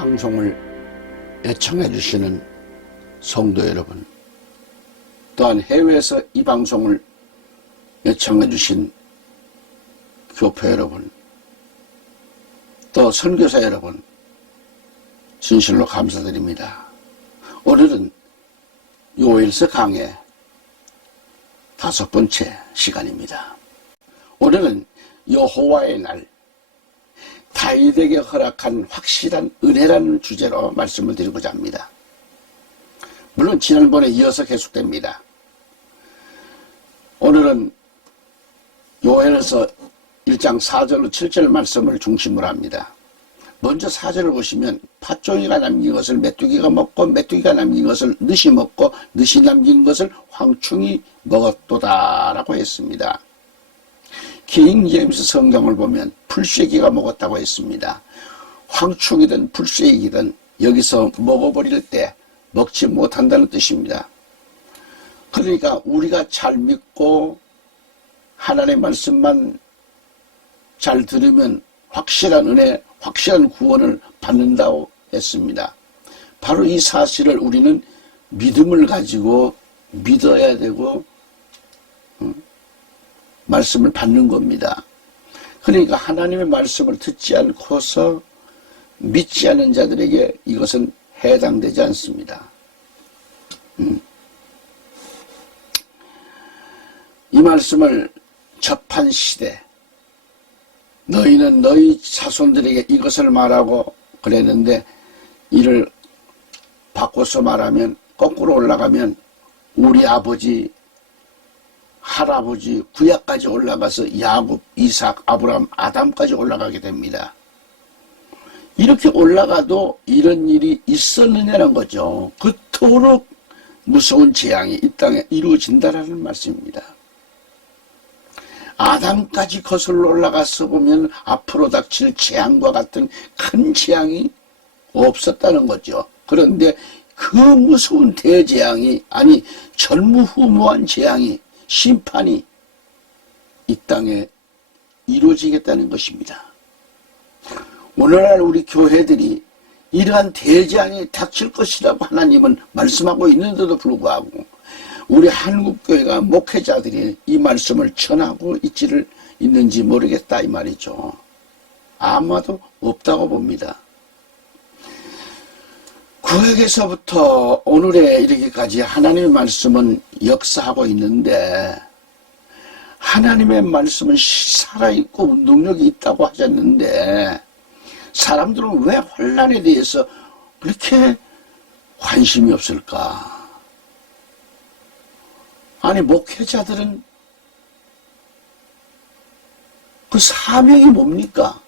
방송을 애청해 주시는 성도 여러분, 또한 해외에서 이 방송을 애청해 주신 교포 여러분, 또 선교사 여러분, 진실로 감사드립니다. 오늘은 요엘서 강의 5번째 시간입니다. 오늘은 여호와의 날, 다윗에게 허락한 확실한 은혜라는 주제로 말씀을 드리고자 합니다. 물론 지난번에 이어서 계속됩니다. 오늘은 요엘서 1장 4절로 7절 말씀을 중심으로 합니다. 먼저 4절을 보시면 팥종이가 남긴 것을 메뚜기가 먹고 메뚜기가 남긴 것을 느시 먹고 느시 남긴 것을 황충이 먹었도다 라고 했습니다. 킹 제임스 성경을 보면 풀떼기가 먹었다고 했습니다. 황충이든 풀떼기든 여기서 먹어버릴 때 먹지 못한다는 뜻입니다. 그러니까 우리가 잘 믿고 하나님의 말씀만 잘 들으면 확실한 은혜, 확실한 구원을 받는다고 했습니다. 바로 이 사실을 우리는 믿음을 가지고 믿어야 되고 말씀을 받는 겁니다. 그러니까 하나님의 말씀을 듣지 않고서 믿지 않는 자들에게 이것은 해당되지 않습니다. 이 말씀을 접한 시대, 너희는 너희 자손들에게 이것을 말하고 그랬는데, 이를 바꿔서 말하면, 거꾸로 올라가면 우리 아버지, 할아버지 구약까지 올라가서 야곱, 이삭, 아브라함, 아담까지 올라가게 됩니다. 이렇게 올라가도 이런 일이 있었느냐는 거죠. 그토록 무서운 재앙이 이 땅에 이루어진다라는 말씀입니다. 아담까지 거슬러 올라가서 보면 앞으로 닥칠 재앙과 같은 큰 재앙이 없었다는 거죠. 그런데 그 무서운 대재앙이, 아니 전무후무한 재앙이, 심판이 이 땅에 이루어지겠다는 것입니다. 오늘날 우리 교회들이 이러한 대재앙이 닥칠 것이라고 하나님은 말씀하고 있는데도 불구하고 우리 한국교회가 목회자들이 이 말씀을 전하고 있는지 모르겠다 이 말이죠. 아마도 없다고 봅니다. 구약에서부터 오늘에 이르기까지 하나님의 말씀은 역사하고 있는데, 하나님의 말씀은 살아있고 운동력이 있다고 하셨는데, 사람들은 왜 환난에 대해서 그렇게 관심이 없을까? 아니, 목회자들은 그 사명이 뭡니까?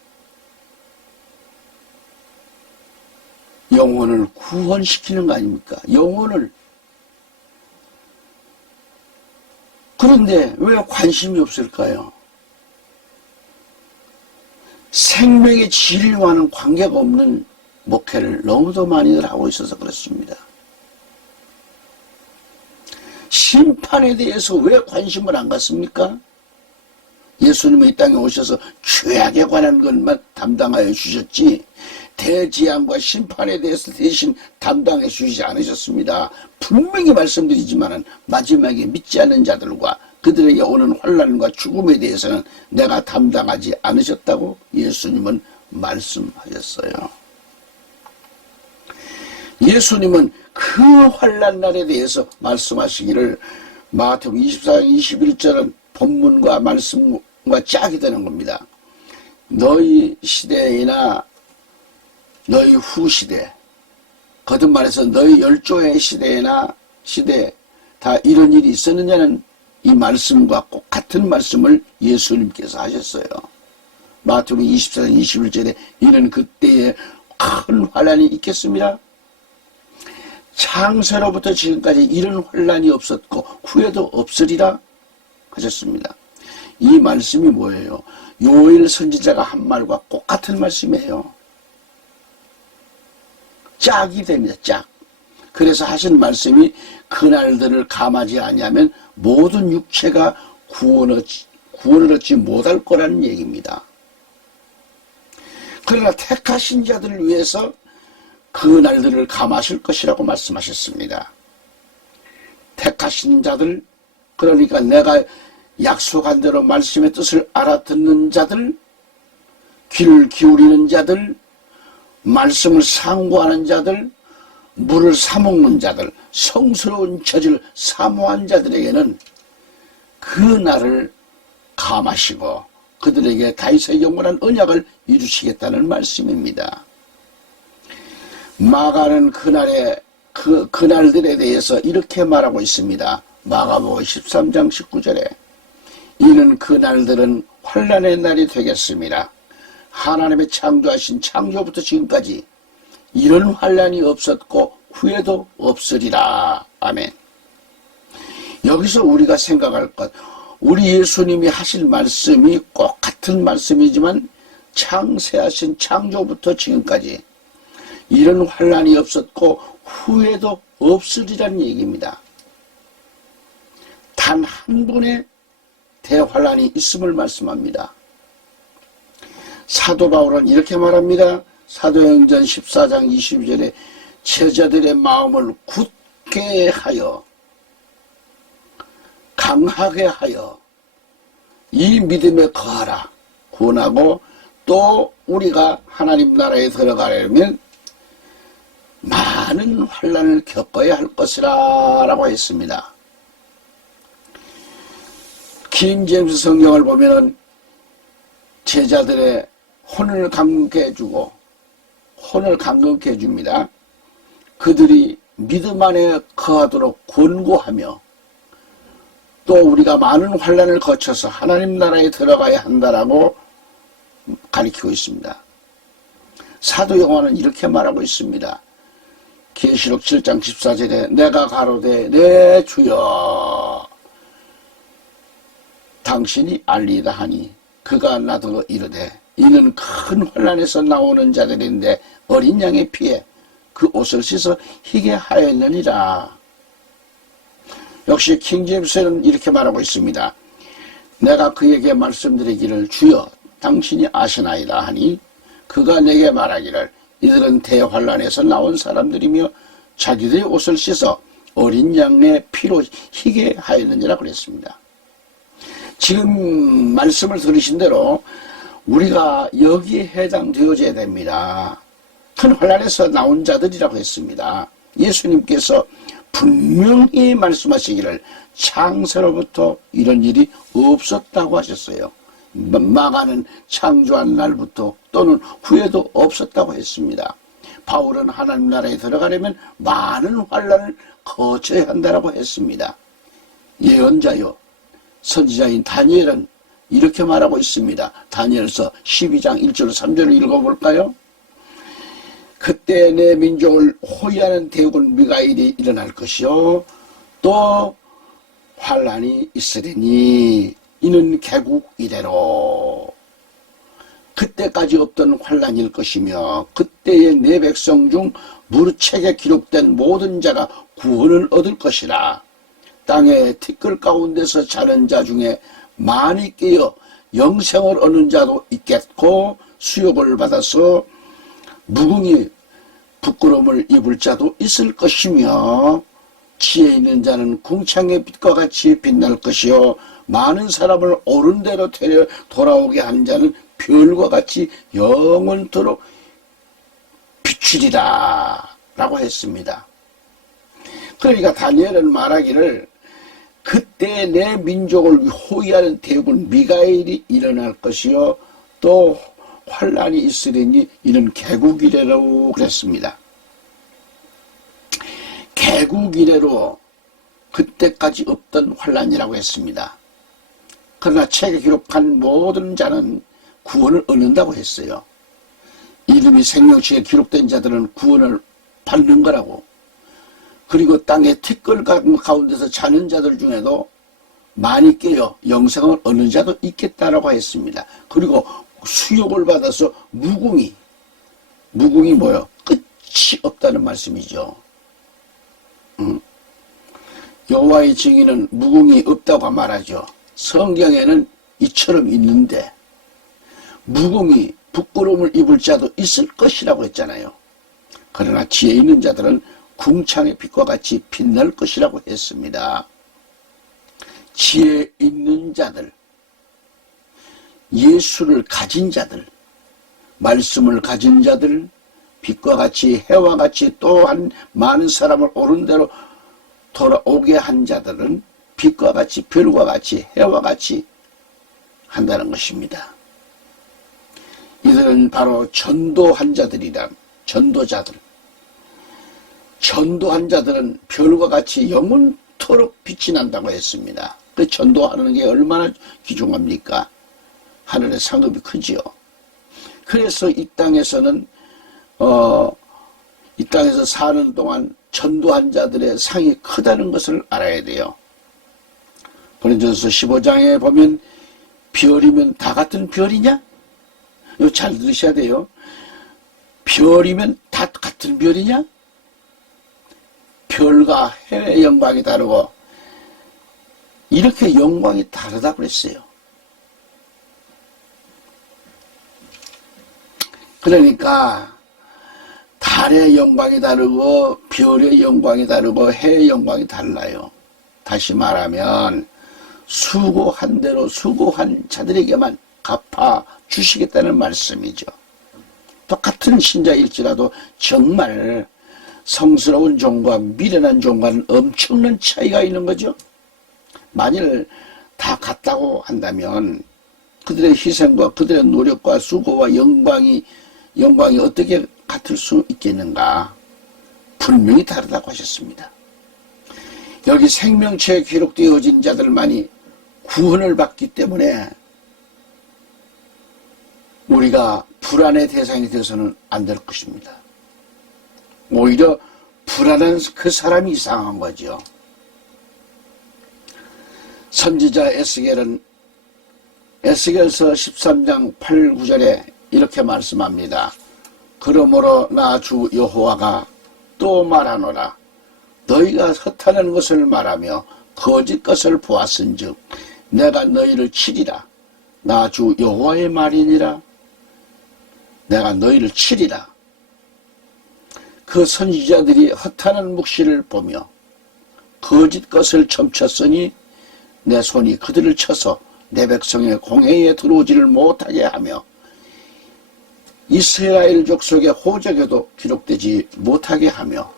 영혼을 구원시키는 거 아닙니까? 영혼을. 그런데 왜 관심이 없을까요? 생명의 진리와는 관계가 없는 목회를 너무도 많이들 하고 있어서 그렇습니다. 심판에 대해서 왜 관심을 안 갖습니까? 예수님이 이 땅에 오셔서 죄악에 관한 것만 담당하여 주셨지 대재앙과 심판에 대해서 대신 담당해 주시지 않으셨습니다. 분명히 말씀드리지만 마지막에 믿지 않는 자들과 그들에게 오는 환난과 죽음에 대해서는 내가 담당하지 않으셨다고 예수님은 말씀하셨어요. 예수님은 그 환난 날에 대해서 말씀하시기를 마태복음 24장 21절은 본문과 말씀과 짝이 되는 겁니다. 너희 시대이나 너희 후 시대, 거듭 말해서 너희 열조의 시대나 시대에 다 이런 일이 있었느냐는 이 말씀과 꼭 같은 말씀을 예수님께서 하셨어요. 마태복음 24장 21절에 이는 그때에 큰 환난이 있겠습니다. 창세로부터 지금까지 이런 환난이 없었고 후에도 없으리라 하셨습니다. 이 말씀이 뭐예요? 요엘 선지자가 한 말과 꼭 같은 말씀이에요. 짝이 됩니다. 짝. 그래서 하신 말씀이 그날들을 감하지 아니하면 모든 육체가 구원을 얻지 못할 거라는 얘기입니다. 그러나 택하신 자들을 위해서 그 날들을 감하실 것이라고 말씀하셨습니다. 택하신 자들, 그러니까 내가 약속한 대로 말씀의 뜻을 알아듣는 자들, 귀를 기울이는 자들, 말씀을 상고하는 자들, 물을 사먹는 자들, 성스러운 처지를 사모한 자들에게는 그 날을 감하시고 그들에게 다윗의 영원한 언약을 이루시겠다는 말씀입니다. 마가는 그날들에 대해서 이렇게 말하고 있습니다. 마가복음 13장 19절에 이는 그날들은 환난의 날이 되겠습니다. 하나님의 창조하신 창조부터 지금까지 이런 환난이 없었고 후에도 없으리라. 아멘. 여기서 우리가 생각할 것, 우리 예수님이 하실 말씀이 꼭 같은 말씀이지만 창세하신 창조부터 지금까지 이런 환난이 없었고 후에도 없으리라는 얘기입니다. 단 한 번의 대환난이 있음을 말씀합니다. 사도 바울은 이렇게 말합니다. 사도행전 14장 22절에 제자들의 마음을 굳게 하여 강하게 하여 이 믿음에 거하라 권하고, 또 우리가 하나님 나라에 들어가려면 많은 환난을 겪어야 할 것이라 라고 했습니다. 킹 제임스 성경을 보면은 제자들의 혼을 감격해 해주고 혼을 감격해 해줍니다. 그들이 믿음 안에 거하도록 권고하며 또 우리가 많은 환난을 거쳐서 하나님 나라에 들어가야 한다라고 가르치고 있습니다. 사도 요한은 이렇게 말하고 있습니다. 계시록 7장 14절에 내가 가로되 내 주여 당신이 알리다 하니 그가 나더러 이르되 이는 큰 환난에서 나오는 자들인데 어린 양의 피에 그 옷을 씻어 희게 하였느니라. 역시 킹제임스는 이렇게 말하고 있습니다. 내가 그에게 말씀드리기를 주여 당신이 아시나이다 하니 그가 내게 말하기를 이들은 대환난에서 나온 사람들이며 자기들의 옷을 씻어 어린 양의 피로 희게 하였느니라 그랬습니다. 지금 말씀을 들으신 대로 우리가 여기에 해당되어져야 됩니다. 큰 환난에서 나온 자들이라고 했습니다. 예수님께서 분명히 말씀하시기를 창세로부터 이런 일이 없었다고 하셨어요. 마가는 창조한 날부터 또는 후에도 없었다고 했습니다. 바울은 하나님 나라에 들어가려면 많은 환난을 거쳐야 한다고 했습니다. 예언자요 선지자인 다니엘은 이렇게 말하고 있습니다. 다니엘서 12장 1절 3절을 읽어볼까요? 그때 내 민족을 호위하는 대군 미가엘이 일어날 것이요 또 환난이 있으리니 이는 개국 이래로 그때까지 없던 환난일 것이며 그때의 내 백성 중 무릇책에 기록된 모든 자가 구원을 얻을 것이라. 땅의 티끌 가운데서 자는 자 중에 많이 깨어 영생을 얻는 자도 있겠고 수욕을 받아서 무궁히 부끄러움을 입을 자도 있을 것이며 지혜 있는 자는 궁창의 빛과 같이 빛날 것이요 많은 사람을 옳은 대로 데려 돌아오게 하는 자는 별과 같이 영원토록 비추리라 라고 했습니다. 그러니까 다니엘은 말하기를 그때 내 민족을 호위하는 대군 미가엘이 일어날 것이요 또 환난이 있으리니 이는 개국 이래로 그랬습니다. 개국 이래로 그때까지 없던 환난이라고 했습니다. 그러나 책에 기록한 모든 자는 구원을 얻는다고 했어요. 이름이 생명책에 기록된 자들은 구원을 받는 거라고. 그리고 땅의 티끌 가운데서 자는 자들 중에도 많이 깨어 영생을 얻는 자도 있겠다라고 했습니다. 그리고 수욕을 받아서 무궁이 뭐요? 끝이 없다는 말씀이죠. 여호와의 증인은 무궁이 없다고 말하죠. 성경에는 이처럼 있는데 무궁이 부끄러움을 입을 자도 있을 것이라고 했잖아요. 그러나 지혜 있는 자들은 궁창의 빛과 같이 빛날 것이라고 했습니다. 지혜 있는 자들, 예수를 가진 자들, 말씀을 가진 자들, 빛과 같이 해와 같이 또한 많은 사람을 옳은 대로 돌아오게 한 자들은 빛과 같이 별과 같이 해와 같이 한다는 것입니다. 이들은 바로 전도한 자들이다. 전도자들. 전도한 자들은 별과 같이 영원토록 빛이 난다고 했습니다. 그 전도하는 게 얼마나 귀중합니까? 하늘의 상급이 크지요. 그래서 이 땅에서는 이 땅에서 사는 동안 전도한 자들의 상이 크다는 것을 알아야 돼요. 고린도전서 15장에 보면 별이면 다 같은 별이냐? 이거 잘 들으셔야 돼요. 별이면 다 같은 별이냐? 별과 해의 영광이 다르고 이렇게 영광이 다르다고 그랬어요. 그러니까 달의 영광이 다르고 별의 영광이 다르고 해의 영광이 달라요. 다시 말하면 수고한 대로 수고한 자들에게만 갚아 주시겠다는 말씀이죠. 똑같은 신자일지라도 정말 성스러운 종과 미련한 종과는 엄청난 차이가 있는 거죠. 만일 다 같다고 한다면 그들의 희생과 그들의 노력과 수고와 영광이 어떻게 같을 수 있겠는가? 분명히 다르다고 하셨습니다. 여기 생명체에 기록되어진 자들만이 구원을 받기 때문에 우리가 불안의 대상이 되어서는 안 될 것입니다. 오히려 불안한 그 사람이 이상한 거죠. 선지자 에스겔은 에스겔서 13장 8, 9절에 이렇게 말씀합니다. 그러므로 나 주 여호와가 또 말하노라. 너희가 허탄한 것을 말하며 거짓 것을 보았은즉 내가 너희를 치리라. 나 주 여호와의 말이니라. 내가 너희를 치리라. 그 선지자들이 허탄한 묵시를 보며 거짓 것을 점쳤으니 내 손이 그들을 쳐서 내 백성의 공회에 들어오지를 못하게 하며 이스라엘 족속의 호적에도 기록되지 못하게 하며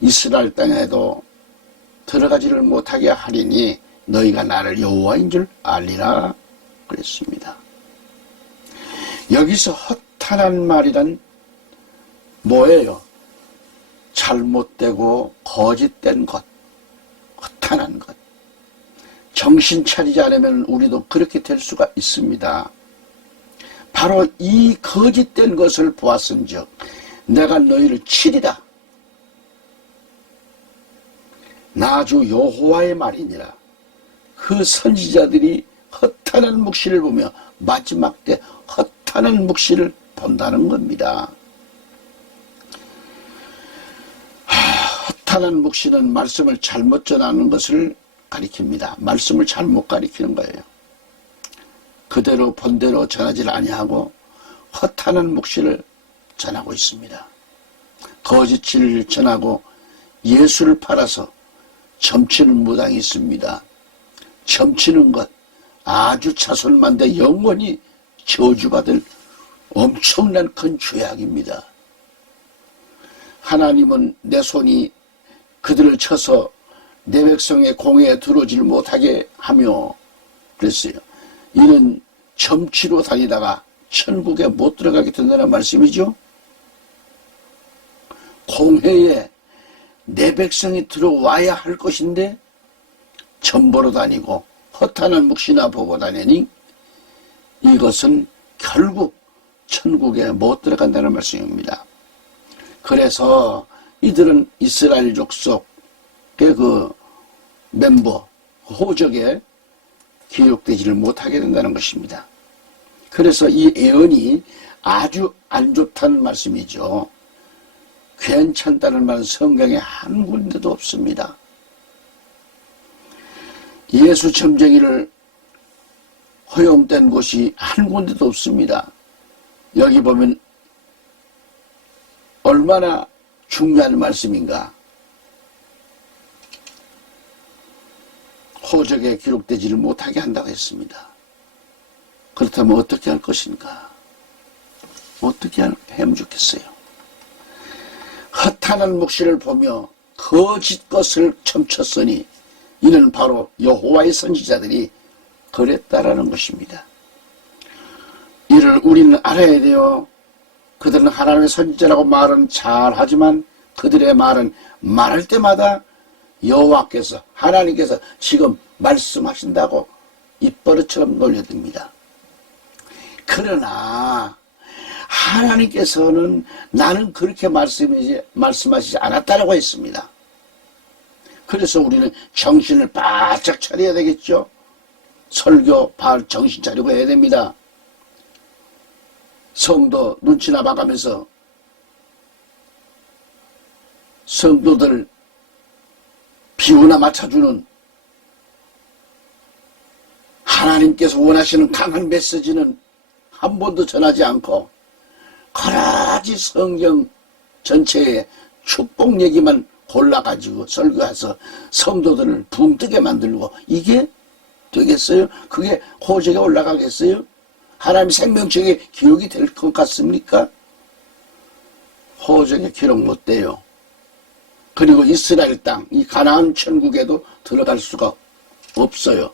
이스라엘 땅에도 들어가지를 못하게 하리니 너희가 나를 여호와인 줄 알리라 그랬습니다. 여기서 허탄한 말이란 뭐예요? 잘못되고 거짓된 것, 허탄한 것. 정신 차리지 않으면 우리도 그렇게 될 수가 있습니다. 바로 이 거짓된 것을 보았은즉 내가 너희를 치리라. 나 주 여호와의 말이니라. 그 선지자들이 허탄한 묵시를 보며 마지막 때 허탄한 묵시를 본다는 겁니다. 허탄한 묵시는 말씀을 잘못 전하는 것을 가리킵니다. 말씀을 잘못 가리키는 거예요. 그대로 본대로 전하지를 아니하고 허탄한 묵시를 전하고 있습니다. 거짓을 전하고 예수를 팔아서 점치는 무당이 있습니다. 점치는 것 아주 자손만대 영원히 저주받을 엄청난 큰 죄악입니다. 하나님은 내 손이 그들을 쳐서 내 백성의 공회에 들어오질 못하게 하며 그랬어요. 이는 점치로 다니다가 천국에 못 들어가게 된다는 말씀이죠. 공회에 내 백성이 들어와야 할 것인데 점보러 다니고 허탄한 묵시나 보고 다니니 이것은 결국 천국에 못 들어간다는 말씀입니다. 그래서 이들은 이스라엘 족속의 그 멤버, 호적에 기록되지를 못하게 된다는 것입니다. 그래서 이 예언이 아주 안 좋다는 말씀이죠. 괜찮다는 말은 성경에 한 군데도 없습니다. 예수 점쟁이를 허용된 곳이 한 군데도 없습니다. 여기 보면 얼마나 중요한 말씀인가? 호적에 기록되지를 못하게 한다고 했습니다. 그렇다면 어떻게 할 것인가? 어떻게 하면 좋겠어요? 허탄한 묵시를 보며 거짓 것을 첨쳤으니 이는 바로 여호와의 선지자들이 그랬다라는 것입니다. 이를 우리는 알아야 돼요. 그들은 하나님의 선지자라고 말은 잘하지만 그들의 말은 말할 때마다 여호와께서 하나님께서 지금 말씀하신다고 입버릇처럼 놀려듭니다. 그러나 하나님께서는 나는 그렇게 말씀하시지 않았다라고 했습니다. 그래서 우리는 정신을 바짝 차려야 되겠죠. 설교 정신 차리고 해야 됩니다. 성도 눈치나 봐가면서 성도들 비유나 맞춰주는 하나님께서 원하시는 강한 메시지는 한 번도 전하지 않고 거라지 성경 전체에 축복 얘기만 골라가지고 설교해서 성도들을 붕뜨게 만들고 이게 되겠어요? 그게 호적에 올라가겠어요? 하나님 생명책에 기록이 될 것 같습니까? 호적에 기록 못 돼요. 그리고 이스라엘 땅, 이 가나안 천국에도 들어갈 수가 없어요.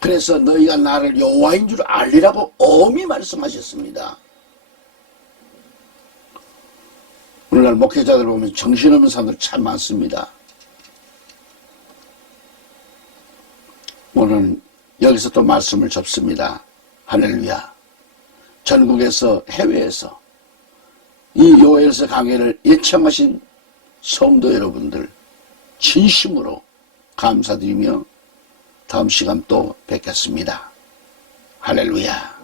그래서 너희가 나를 여호와인 줄 알리라고 엄히 말씀하셨습니다. 오늘날 목회자들 보면 정신없는 사람들 참 많습니다. 오늘 여기서 또 말씀을 접습니다. 할렐루야. 전국에서 해외에서 이 요엘서 강해를 예청하신 성도 여러분들 진심으로 감사드리며 다음 시간 또 뵙겠습니다. 할렐루야.